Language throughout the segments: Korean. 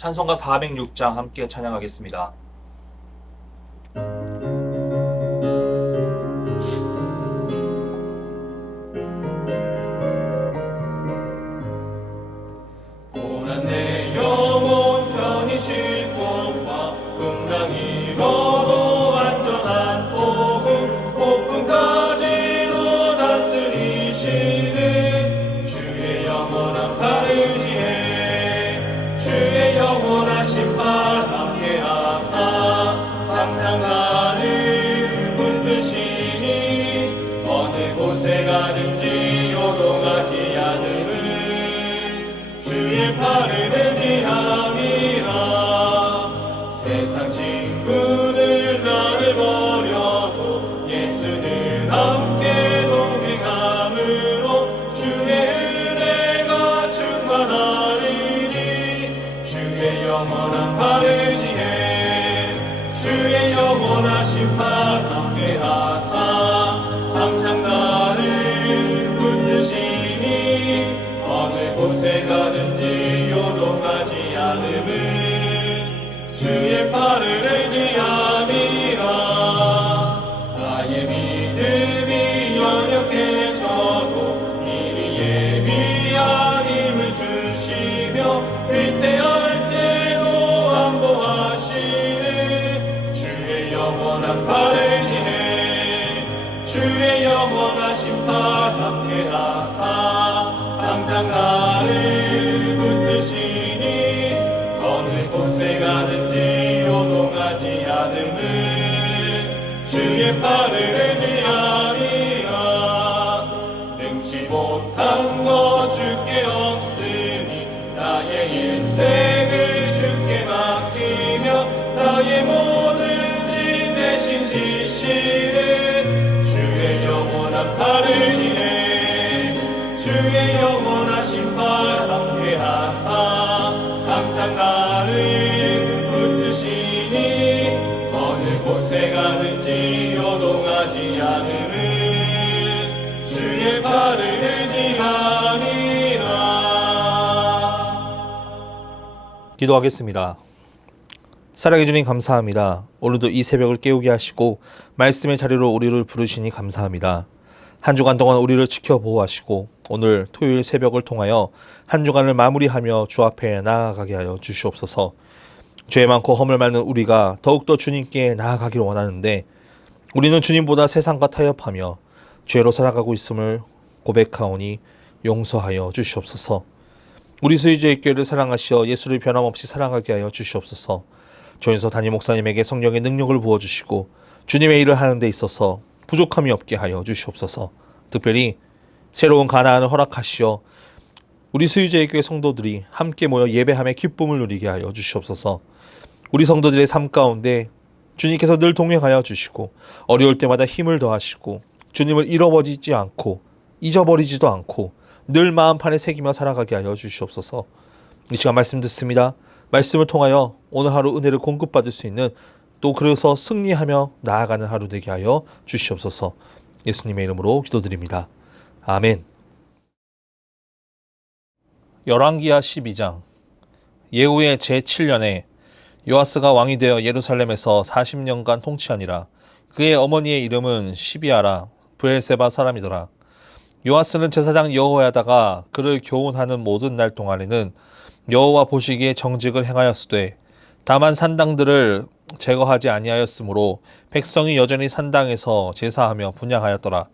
찬송가 406장 함께 찬양하겠습니다. 고난 내 영혼 편히 쉴 곳과 풍랑이 일어도 안전한 복음 폭풍까지도 다스리시는 주의 영원한 팔을 지혜 주의 영원하신 팔 함께하사 항상 나를 붙드시니 어느 곳에 가든지 요동하지 않음은 주의 팔을 의지함이라. 세상 친구들 나를 버려도 예수는 함께 동행함으로 주의 은혜가 충만하리니 주의 영원한 팔 의지해 주의 영원하신 팔 함께하사 항상 나를 붙드시니 어느 곳에 가든지 요동하지 않음은 주의 팔을 의지함이라. 나의 믿음이 연약해져도 미리 예비한 힘을 주시며 위태할 때도 안보하시는 주의 영원한 팔 의지해 주의 영원하신 팔 함께하사 항상 나를 붙드시니 어느 곳에 가든지 요동하지 않음은 주의 팔을 의지함이라. 능치 못한 것 주께 없으니 나의 일생을 주께 맡기며 나의 모든 짐 대신 지시는 주의 영원한 팔 의지해 주의 영원하신 팔 함께하사 항상 나를 붙드시니 어느 곳에 가든지 요동하지 않음은 주의 팔을 의지함이라. 기도하겠습니다. 사랑해 주님 감사합니다. 오늘도 이 새벽을 깨우게 하시고 말씀의 자리로 우리를 부르시니 감사합니다. 한 주간 동안 우리를 지켜 보호하시고 오늘 토요일 새벽을 통하여 한 주간을 마무리하며 주 앞에 나아가게 하여 주시옵소서. 죄 많고 허물 많은 우리가 더욱더 주님께 나아가기를 원하는데 우리는 주님보다 세상과 타협하며 죄로 살아가고 있음을 고백하오니 용서하여 주시옵소서. 우리 수의주의 교회를 사랑하시어 예수를 변함없이 사랑하게 하여 주시옵소서. 조인서 담임 목사님에게 성령의 능력을 부어주시고 주님의 일을 하는 데 있어서 부족함이 없게 하여 주시옵소서. 특별히 새로운 가나안을 허락하시어 우리 수의주의 교회 성도들이 함께 모여 예배함의 기쁨을 누리게 하여 주시옵소서. 우리 성도들의 삶 가운데 주님께서 늘 동행하여 주시고 어려울 때마다 힘을 더하시고 주님을 잃어버리지 않고 잊어버리지도 않고 늘 마음판에 새기며 살아가게 하여 주시옵소서. 이 시간 말씀 듣습니다. 말씀을 통하여 오늘 하루 은혜를 공급받을 수 있는 또 그래서 승리하며 나아가는 하루 되게 하여 주시옵소서. 예수님의 이름으로 기도드립니다. 아멘. 열왕기하 12장. 예후의 제7년에 요아스가 왕이 되어 예루살렘에서 40년간 통치하니라. 그의 어머니의 이름은 시비아라 브엘세바 사람이더라. 요아스는 제사장 여호야다가 그를 교훈하는 모든 날 동안에는 여호와 보시기에 정직을 행하였으되 다만 산당들을 제거하지 아니하였으므로 백성이 여전히 산당에서 제사하며 분향하였더라.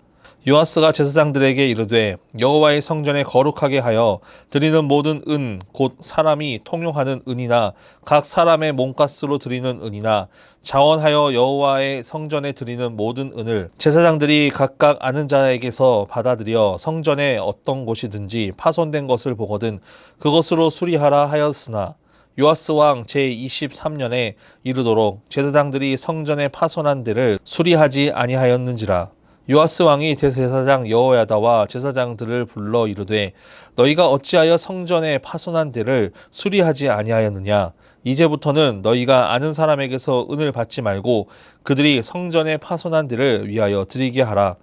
요아스가 제사장들에게 이르되 여호와의 성전에 거룩하게 하여 드리는 모든 은 곧 사람이 통용하는 은이나 각 사람의 몸값으로 드리는 은이나 자원하여 여호와의 성전에 드리는 모든 은을 제사장들이 각각 아는 자에게서 받아들여 성전에 어떤 곳이든지 파손된 것을 보거든 그것으로 수리하라 하였으나 요아스 왕 제23년에 이르도록 제사장들이 성전에 파손한 데를 수리하지 아니하였는지라. 요아스 왕이 대제사장 여호야다와 제사장들을 불러 이르되 너희가 어찌하여 성전에 파손한 데를 수리하지 아니하였느냐. 이제부터는 너희가 아는 사람에게서 은을 받지 말고 그들이 성전에 파손한 데를 위하여 드리게 하라.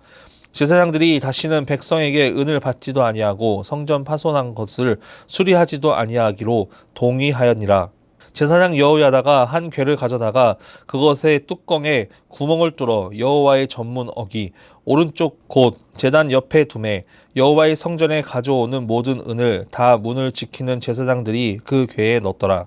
제사장들이 다시는 백성에게 은을 받지도 아니하고 성전 파손한 것을 수리하지도 아니하기로 동의하였니라. 제사장 여호야다가 한 궤를 가져다가 그것의 뚜껑에 구멍을 뚫어 여호와의 전문 어기 오른쪽 곧 제단 옆에 두매 여호와의 성전에 가져오는 모든 은을 다 문을 지키는 제사장들이 그 궤에 넣더라.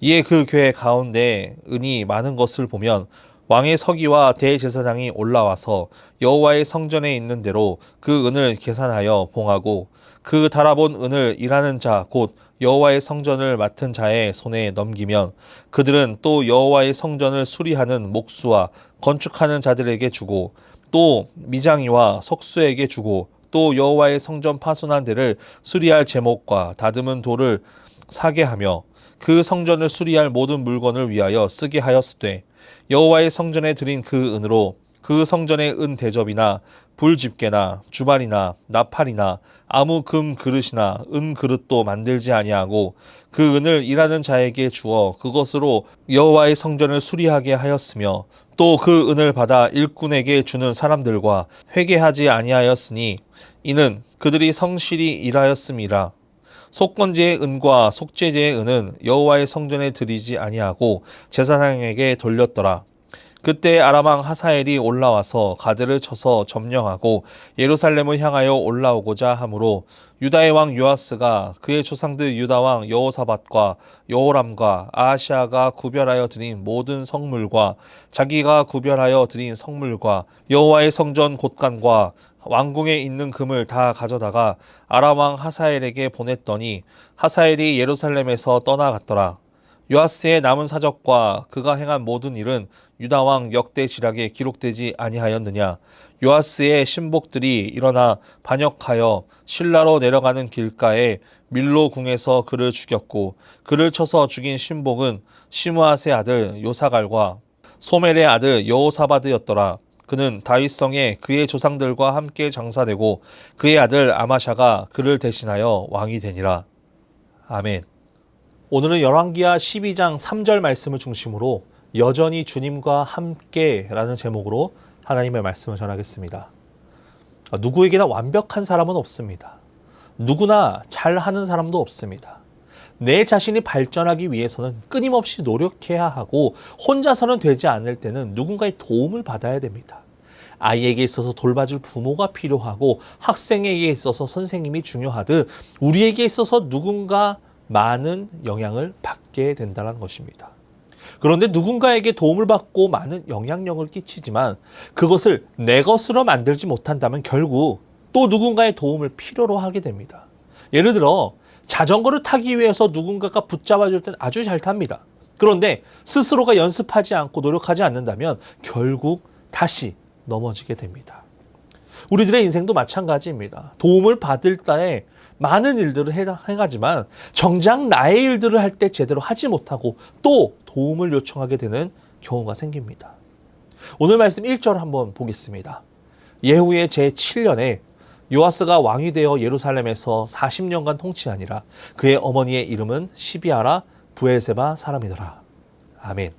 이에 그 궤 가운데 은이 많은 것을 보면 왕의 서기와 대제사장이 올라와서 여호와의 성전에 있는 대로 그 은을 계산하여 봉하고 그 달아본 은을 일하는 자 곧 여호와의 성전을 맡은 자의 손에 넘기면 그들은 또 여호와의 성전을 수리하는 목수와 건축하는 자들에게 주고 또 미장이와 석수에게 주고 또 여호와의 성전 파손한 데를 수리할 제목과 다듬은 돌을 사게 하며 그 성전을 수리할 모든 물건을 위하여 쓰게 하였으되 여호와의 성전에 드린 그 은으로 그 성전의 은 대접이나 불집게나 주발이나 나팔이나 아무 금 그릇이나 은 그릇도 만들지 아니하고 그 은을 일하는 자에게 주어 그것으로 여호와의 성전을 수리하게 하였으며 또 그 은을 받아 일꾼에게 주는 사람들과 회개하지 아니하였으니 이는 그들이 성실히 일하였음이라. 속건제의 은과 속죄제의 은은 여호와의 성전에 드리지 아니하고 제사장에게 돌렸더라. 그때 아람왕 하사엘이 올라와서 가드를 쳐서 점령하고 예루살렘을 향하여 올라오고자 하므로 유다의 왕 요아스가 그의 조상들 유다 왕 여호사밧과 여호람과 아하시아가 구별하여 드린 모든 성물과 자기가 구별하여 드린 성물과 여호와의 성전 곳간과 왕궁에 있는 금을 다 가져다가 아람 왕 하사엘에게 보냈더니 하사엘이 예루살렘에서 떠나갔더라. 요아스의 남은 사적과 그가 행한 모든 일은 유다 왕 역대 지략에 기록되지 아니하였느냐. 요아스의 신복들이 일어나 반역하여 실라로 내려가는 길가에 밀로 궁에서 그를 죽였고 그를 쳐서 죽인 신복은 시므아스의 아들 요사갈과 소멜의 아들 여호사바드였더라. 그는 다윗성에 그의 조상들과 함께 장사되고 그의 아들 아마샤가 그를 대신하여 왕이 되니라. 아멘. 오늘은 열왕기하 12장 3절 말씀을 중심으로 여전히 주님과 함께라는 제목으로 하나님의 말씀을 전하겠습니다. 누구에게나 완벽한 사람은 없습니다. 누구나 잘하는 사람도 없습니다. 내 자신이 발전하기 위해서는 끊임없이 노력해야 하고 혼자서는 되지 않을 때는 누군가의 도움을 받아야 됩니다. 아이에게 있어서 돌봐줄 부모가 필요하고 학생에게 있어서 선생님이 중요하듯 우리에게 있어서 누군가 많은 영향을 받게 된다는 것입니다. 그런데 누군가에게 도움을 받고 많은 영향력을 끼치지만 그것을 내 것으로 만들지 못한다면 결국 또 누군가의 도움을 필요로 하게 됩니다. 예를 들어 자전거를 타기 위해서 누군가가 붙잡아줄 때는 아주 잘 탑니다. 그런데 스스로가 연습하지 않고 노력하지 않는다면 결국 다시 넘어지게 됩니다. 우리들의 인생도 마찬가지입니다. 도움을 받을 때에 많은 일들을 행하지만 정작 나의 일들을 할 때 제대로 하지 못하고 또 도움을 요청하게 되는 경우가 생깁니다. 오늘 말씀 1절 한번 보겠습니다. 예후의 제7년에 요아스가 왕이 되어 예루살렘에서 40년간 통치하니라. 그의 어머니의 이름은 시비아라 브엘세바 사람이더라. 아멘.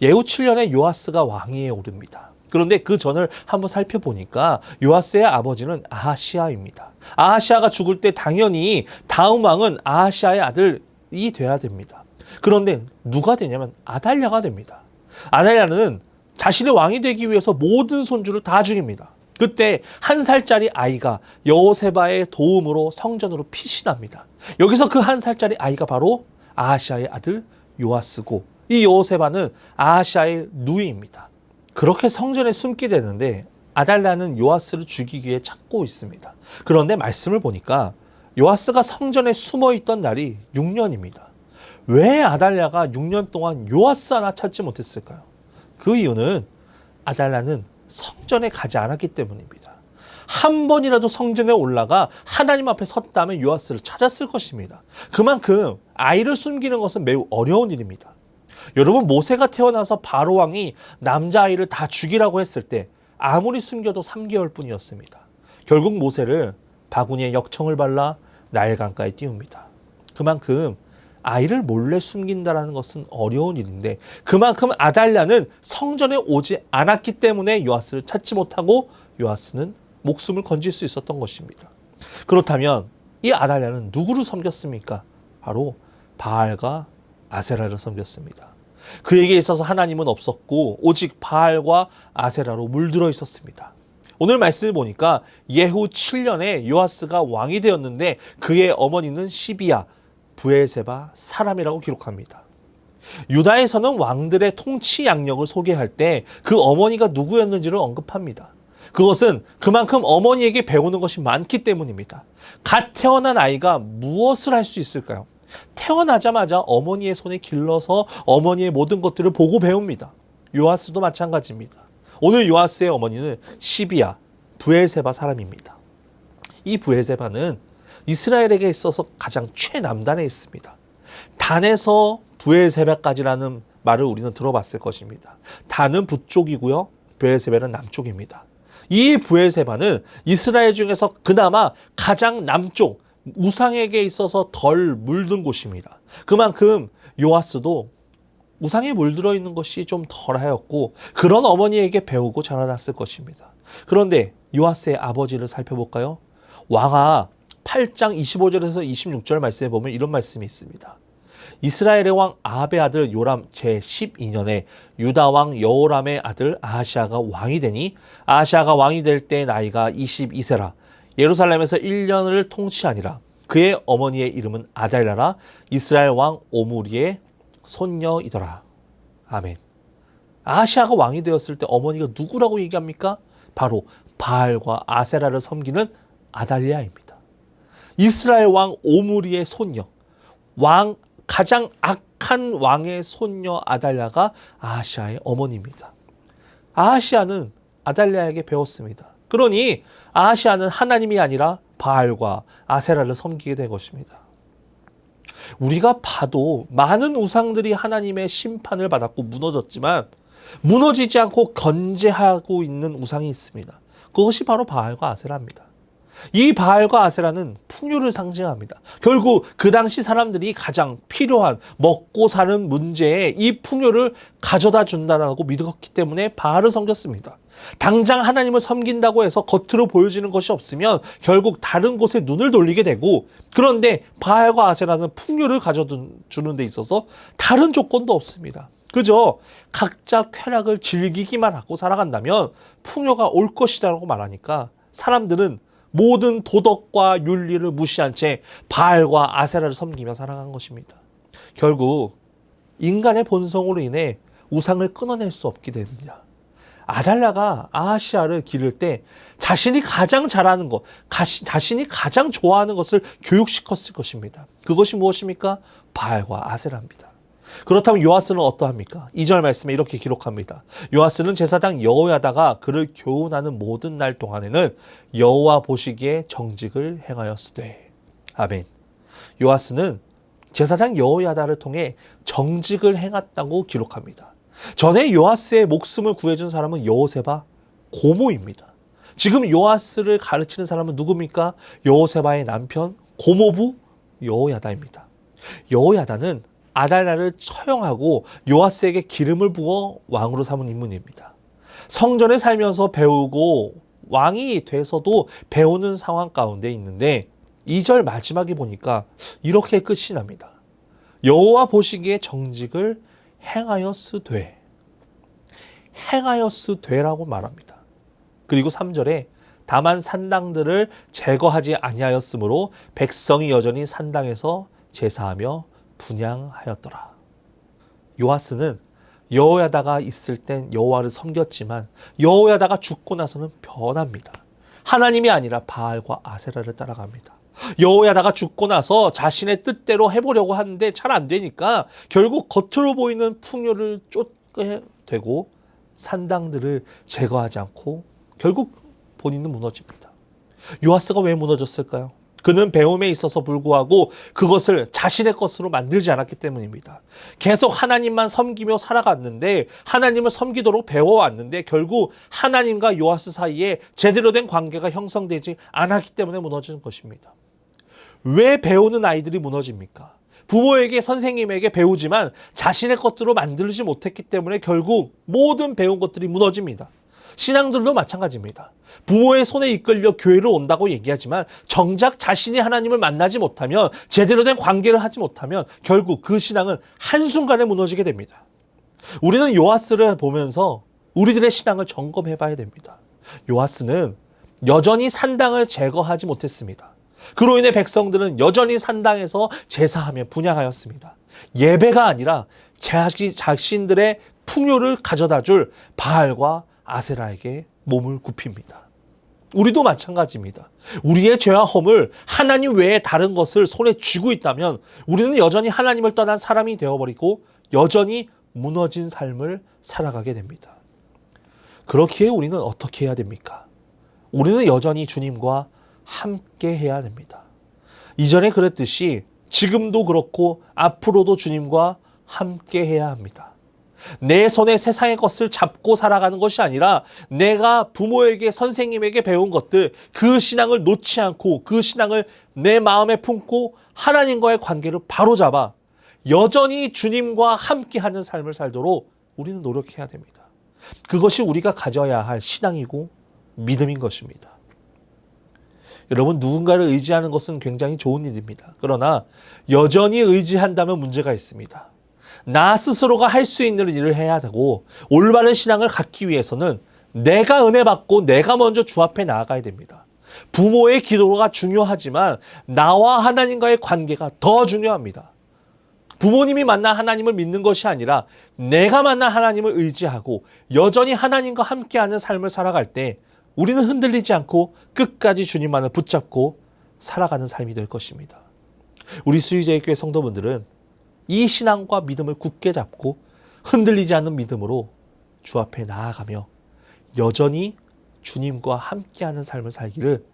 예후 7년에 요아스가 왕위에 오릅니다. 그런데 그 전을 한번 살펴보니까 요아스의 아버지는 아하시아입니다. 아하시아가 죽을 때 당연히 다음 왕은 아하시아의 아들이 돼야 됩니다. 그런데 누가 되냐면 아달랴가 됩니다. 아달랴는 자신의 왕이 되기 위해서 모든 손주를 다 죽입니다. 그때 1살짜리 아이가 여호세바의 도움으로 성전으로 피신합니다. 여기서 그 1살짜리 아이가 바로 아하시아의 아들 요아스고 이 여호세바는 아하시아의 누이입니다. 그렇게 성전에 숨게 되는데 아달랴는 요아스를 죽이기 위해 찾고 있습니다. 그런데 말씀을 보니까 요아스가 성전에 숨어 있던 날이 6년입니다. 왜 아달랴가 6년 동안 요아스 하나 찾지 못했을까요? 그 이유는 아달랴는 성전에 가지 않았기 때문입니다. 한 번이라도 성전에 올라가 하나님 앞에 섰다면 요아스를 찾았을 것입니다. 그만큼 아이를 숨기는 것은 매우 어려운 일입니다. 여러분, 모세가 태어나서 바로 왕이 남자아이를 다 죽이라고 했을 때 아무리 숨겨도 3개월 뿐이었습니다. 결국 모세를 바구니에 역청을 발라 나일 강가에 띄웁니다. 그만큼 아이를 몰래 숨긴다는 것은 어려운 일인데 그만큼 아달랴는 성전에 오지 않았기 때문에 요아스를 찾지 못하고 요아스는 목숨을 건질 수 있었던 것입니다. 그렇다면 이 아달랴는 누구를 섬겼습니까? 바로 바알과 아세라를 섬겼습니다. 그에게 있어서 하나님은 없었고 오직 바알과 아세라로 물들어 있었습니다. 오늘 말씀을 보니까 예후 7년에 요아스가 왕이 되었는데 그의 어머니는 시비야, 브엘세바 사람이라고 기록합니다. 유다에서는 왕들의 통치 양력을 소개할 때 그 어머니가 누구였는지를 언급합니다. 그것은 그만큼 어머니에게 배우는 것이 많기 때문입니다. 갓 태어난 아이가 무엇을 할 수 있을까요? 태어나자마자 어머니의 손에 길러서 어머니의 모든 것들을 보고 배웁니다. 요아스도 마찬가지입니다. 오늘 요아스의 어머니는 시비야, 브엘세바 사람입니다. 이 브엘세바는 이스라엘에게 있어서 가장 최남단에 있습니다. 단에서 브엘세바까지라는 말을 우리는 들어봤을 것입니다. 단은 북쪽이고요. 브엘세바는 남쪽입니다. 이 브엘세바는 이스라엘 중에서 그나마 가장 남쪽, 우상에게 있어서 덜 물든 곳입니다. 그만큼 요아스도 우상에 물들어 있는 것이 좀 덜하였고 그런 어머니에게 배우고 자라났을 것입니다. 그런데 요아스의 아버지를 살펴볼까요? 왕하 8장 25절에서 26절 말씀에 보면 이런 말씀이 있습니다. 이스라엘의 왕 아합의 아들 요람 제12년에 유다 왕 여호람의 아들 아하시아가 왕이 되니 아하시아가 왕이 될 때 나이가 22세라 예루살렘에서 1년을 통치하니라. 그의 어머니의 이름은 아달랴라 이스라엘 왕 오므리의 손녀이더라. 아멘. 아하시아가 왕이 되었을 때 어머니가 누구라고 얘기합니까? 바로 바알과 아세라를 섬기는 아달랴입니다. 이스라엘 왕 오므리의 손녀, 가장 악한 왕의 손녀 아달랴가 아하시아의 어머니입니다. 아하시아는 아달랴에게 배웠습니다. 그러니 아하시아는 하나님이 아니라 바알과 아세라를 섬기게 된 것입니다. 우리가 봐도 많은 우상들이 하나님의 심판을 받았고 무너졌지만 무너지지 않고 견제하고 있는 우상이 있습니다. 그것이 바로 바알과 아세라입니다. 이 바알과 아세라는 풍요를 상징합니다. 결국 그 당시 사람들이 가장 필요한 먹고 사는 문제에 이 풍요를 가져다 준다라고 믿었기 때문에 바알을 섬겼습니다. 당장 하나님을 섬긴다고 해서 겉으로 보여지는 것이 없으면 결국 다른 곳에 눈을 돌리게 되고, 그런데 바알과 아세라는 풍요를 가져주는 데 있어서 다른 조건도 없습니다. 그저 각자 쾌락을 즐기기만 하고 살아간다면 풍요가 올 것이라고 말하니까 사람들은 모든 도덕과 윤리를 무시한 채 바알과 아세라를 섬기며 살아간 것입니다. 결국 인간의 본성으로 인해 우상을 끊어낼 수 없게 됩니다. 아달랴가 아하시아를 기를 때 자신이 가장 잘하는 것, 자신이 가장 좋아하는 것을 교육시켰을 것입니다. 그것이 무엇입니까? 바알과 아세라입니다. 그렇다면 요아스는 어떠합니까? 2절 말씀에 이렇게 기록합니다. 요아스는 제사장 여호야다가 그를 교훈하는 모든 날 동안에는 여호와 보시기에 정직을 행하였으되. 아멘. 요아스는 제사장 여호야다를 통해 정직을 행했다고 기록합니다. 전에 요아스의 목숨을 구해준 사람은 여호세바 고모입니다. 지금 요아스를 가르치는 사람은 누굽니까? 여호세바의 남편 고모부 여호야다입니다. 여호야다는 아달랴를 처형하고 요아스에게 기름을 부어 왕으로 삼은 인물입니다. 성전에 살면서 배우고 왕이 돼서도 배우는 상황 가운데 있는데 2절 마지막에 보니까 이렇게 끝이 납니다. 여호와 보시기에 정직을 행하였으되. 행하였으되라고 말합니다. 그리고 3절에 다만 산당들을 제거하지 아니하였으므로 백성이 여전히 산당에서 제사하며 분향하였더라. 요아스는 여호야다가 있을 땐 여호와를 섬겼지만 여호야다가 죽고 나서는 변합니다. 하나님이 아니라 바알과 아세라를 따라갑니다. 여호야다가 죽고 나서 자신의 뜻대로 해보려고 하는데 잘 안 되니까 결국 겉으로 보이는 풍요를 쫓게 되고 산당들을 제거하지 않고 결국 본인은 무너집니다. 요아스가 왜 무너졌을까요? 그는 배움에 있어서 불구하고 그것을 자신의 것으로 만들지 않았기 때문입니다. 계속 하나님만 섬기며 살아갔는데, 하나님을 섬기도록 배워왔는데 결국 하나님과 요아스 사이에 제대로 된 관계가 형성되지 않았기 때문에 무너지는 것입니다. 왜 배우는 아이들이 무너집니까? 부모에게, 선생님에게 배우지만 자신의 것으로 만들지 못했기 때문에 결국 모든 배운 것들이 무너집니다. 신앙들도 마찬가지입니다. 부모의 손에 이끌려 교회를 온다고 얘기하지만 정작 자신이 하나님을 만나지 못하면, 제대로 된 관계를 하지 못하면 결국 그 신앙은 한순간에 무너지게 됩니다. 우리는 요아스를 보면서 우리들의 신앙을 점검해 봐야 됩니다. 요아스는 여전히 산당을 제거하지 못했습니다. 그로 인해 백성들은 여전히 산당에서 제사하며 분향하였습니다. 예배가 아니라 자신들의 풍요를 가져다 줄 바알과 아세라에게 몸을 굽힙니다. 우리도 마찬가지입니다. 우리의 죄와 허물, 하나님 외에 다른 것을 손에 쥐고 있다면 우리는 여전히 하나님을 떠난 사람이 되어버리고 여전히 무너진 삶을 살아가게 됩니다. 그렇기에 우리는 어떻게 해야 됩니까? 우리는 여전히 주님과 함께 해야 됩니다. 이전에 그랬듯이 지금도 그렇고 앞으로도 주님과 함께 해야 합니다. 내 손에 세상의 것을 잡고 살아가는 것이 아니라 내가 부모에게, 선생님에게 배운 것들, 그 신앙을 놓지 않고 그 신앙을 내 마음에 품고 하나님과의 관계를 바로잡아 여전히 주님과 함께하는 삶을 살도록 우리는 노력해야 됩니다. 그것이 우리가 가져야 할 신앙이고 믿음인 것입니다. 여러분, 누군가를 의지하는 것은 굉장히 좋은 일입니다. 그러나 여전히 의지한다면 문제가 있습니다. 나 스스로가 할 수 있는 일을 해야 되고, 올바른 신앙을 갖기 위해서는 내가 은혜 받고 내가 먼저 주 앞에 나아가야 됩니다. 부모의 기도가 중요하지만 나와 하나님과의 관계가 더 중요합니다. 부모님이 만나 하나님을 믿는 것이 아니라 내가 만나 하나님을 의지하고 여전히 하나님과 함께하는 삶을 살아갈 때 우리는 흔들리지 않고 끝까지 주님만을 붙잡고 살아가는 삶이 될 것입니다. 우리 수의제일교회 성도분들은 이 신앙과 믿음을 굳게 잡고 흔들리지 않는 믿음으로 주 앞에 나아가며 여전히 주님과 함께하는 삶을 살기를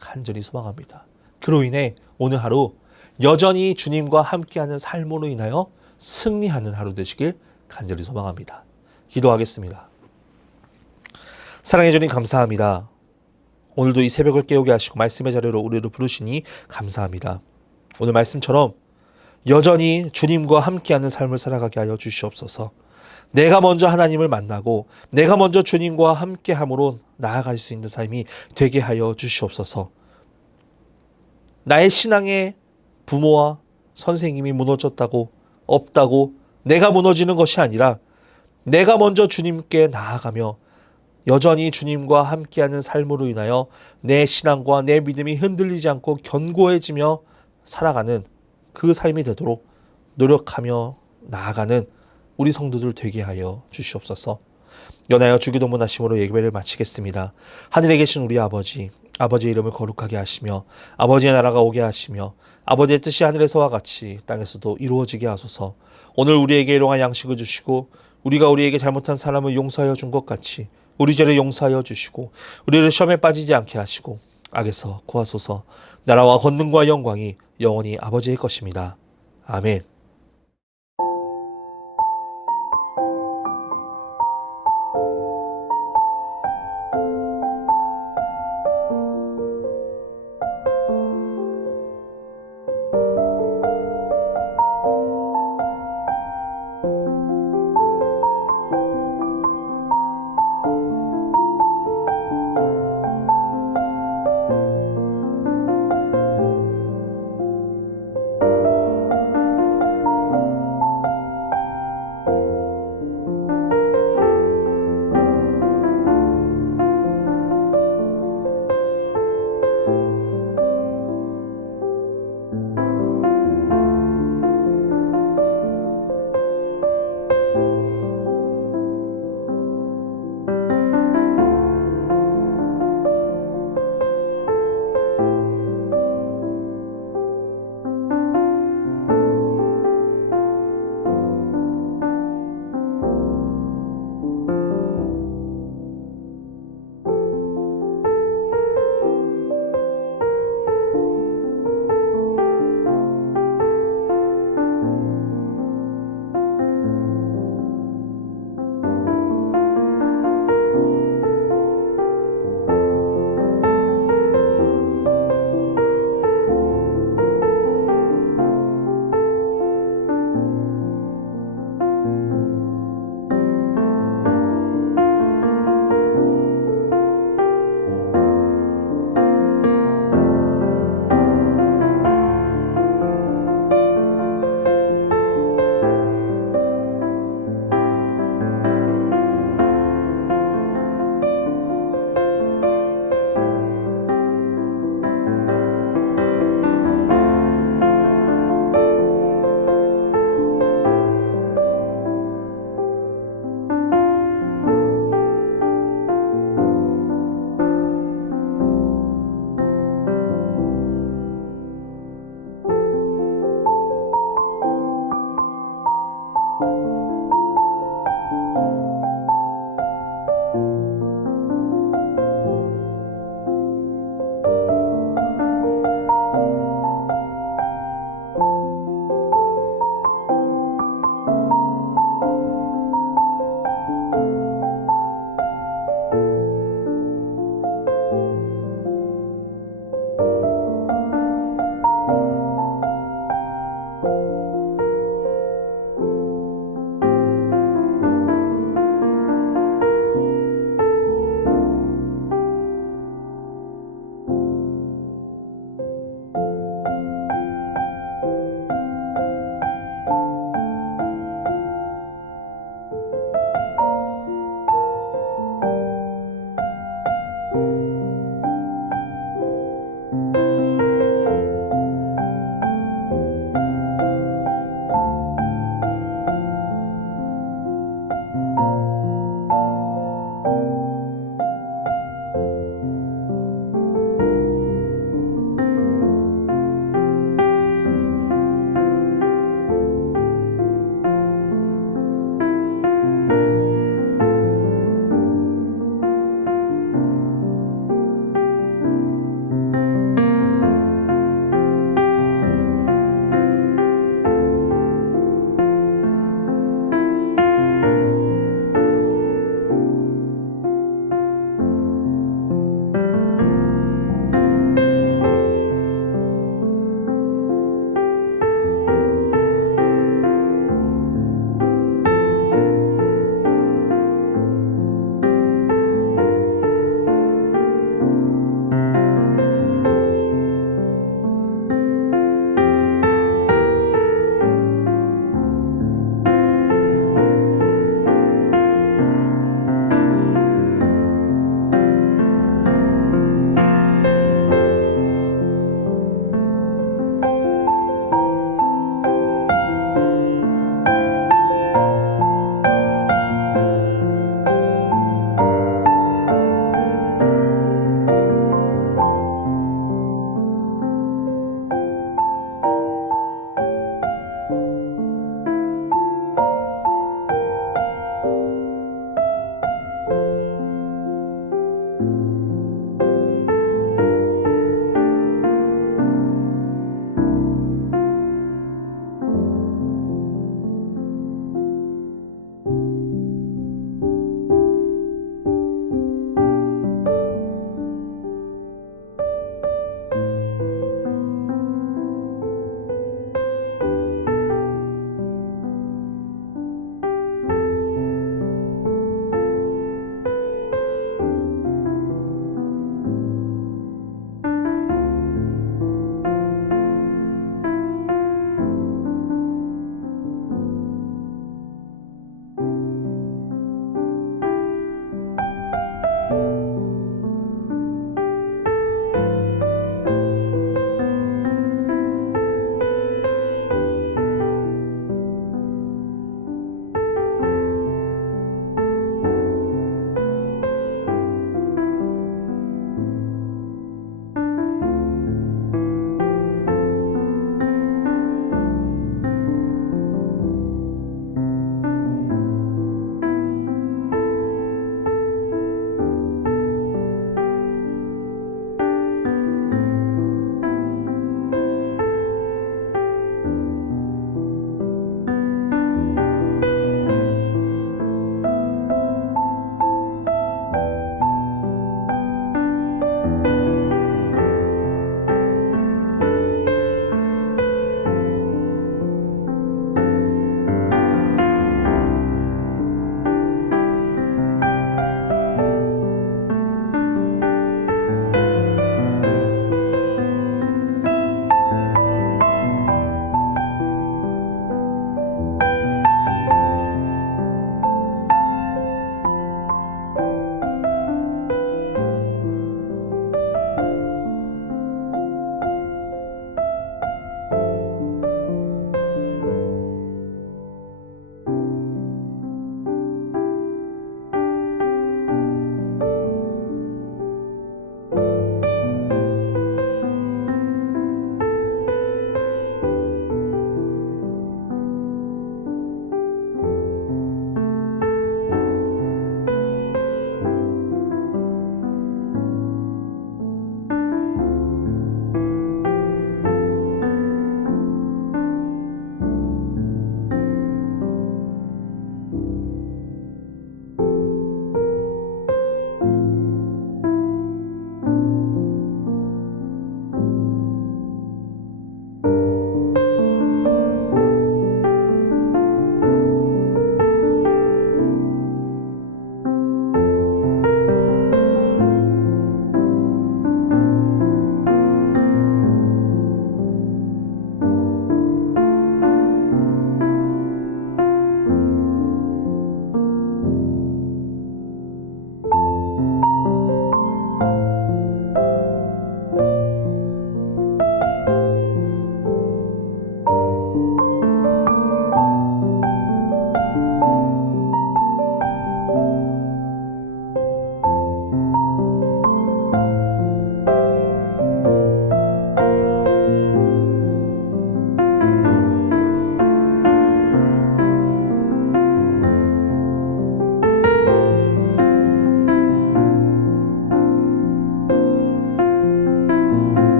간절히 소망합니다. 그로 인해 오늘 하루 여전히 주님과 함께하는 삶으로 인하여 승리하는 하루 되시길 간절히 소망합니다. 기도하겠습니다. 사랑해 주님 감사합니다. 오늘도 이 새벽을 깨우게 하시고 말씀의 자리로 우리를 부르시니 감사합니다. 오늘 말씀처럼 여전히 주님과 함께하는 삶을 살아가게 하여 주시옵소서. 내가 먼저 하나님을 만나고 내가 먼저 주님과 함께함으로 나아갈 수 있는 삶이 되게 하여 주시옵소서. 나의 신앙에 부모와 선생님이 무너졌다고, 없다고 내가 무너지는 것이 아니라 내가 먼저 주님께 나아가며 여전히 주님과 함께하는 삶으로 인하여 내 신앙과 내 믿음이 흔들리지 않고 견고해지며 살아가는 그 삶이 되도록 노력하며 나아가는 우리 성도들 되게 하여 주시옵소서. 연하여 주기도문 하심으로 예배를 마치겠습니다. 하늘에 계신 우리 아버지, 아버지의 이름을 거룩하게 하시며 아버지의 나라가 오게 하시며 아버지의 뜻이 하늘에서와 같이 땅에서도 이루어지게 하소서. 오늘 우리에게 일용할 양식을 주시고 우리가 우리에게 잘못한 사람을 용서하여 준 것 같이 우리 죄를 용서하여 주시고 우리를 시험에 빠지지 않게 하시고 악에서 구하소서. 나라와 권능과 영광이 영원히 아버지의 것입니다. 아멘.